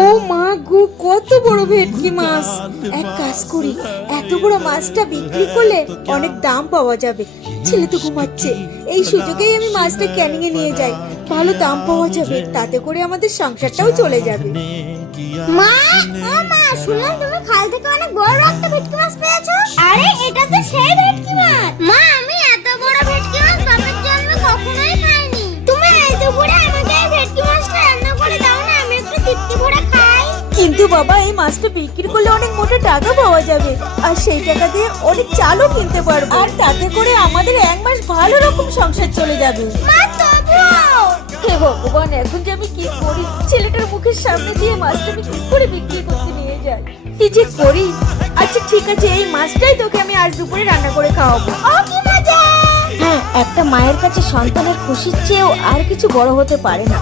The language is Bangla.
ও মা গো, কত বড় ভেটকি মাছ! এক কাজ করি, এত বড় মাছটা বিক্রি করলে অনেক দাম পাওয়া যাবে। ছেলে তো ঘুমাচ্ছে, এই সুযোগেই আমি মাছটা ক্যানিং এ নিয়ে যাই, ভালো দাম পাওয়া যাবে, তাতে করে আমাদের সংসারটাও চলে যাবে। মা, ও মা, শুনলাম তুমি খাল থেকে অনেক বড় একটা ভেটকি মাছ পেয়েছো। আরে এটা তো সেই ভেটকি মাছ। মা, আমি এত বড় ভেটকি মাছ বাপের জন্মে কখনোই খাইনি। তুমি এই দুপুরে আমাকে এই ভেটকি মাছটা রান্না করে দাও না, আমি একটু তৃপ্তি ভরে খাই। কিন্তু বাবা, এই মাছটা বিক্রি করলে অনেক মোটা টাকা পাওয়া যাবে, আর সেই টাকা দিয়ে অনেক চালও কিনতে পারবো, আর তাতে করে আমাদের এক মাস ভালো রকম সংসার চলে যাবে। মা, তবুও হে ভগবান, এখন যে আমি কি করি? ছেলেটার মুখের সামনে দিয়ে মাছটা আমি কি করে বিক্রি করতে নিয়ে যাই? কি যে করি? আচ্ছা ঠিক আছে, এই মাছটাই তোকে আমি আজ দুপুরে রান্না করে খাওয়াবো। ও কি মজা! হ্যাঁ, একটা মায়ের কাছে সন্তানের খুশির চেয়েও আর কিছু বড় হতে পারে না।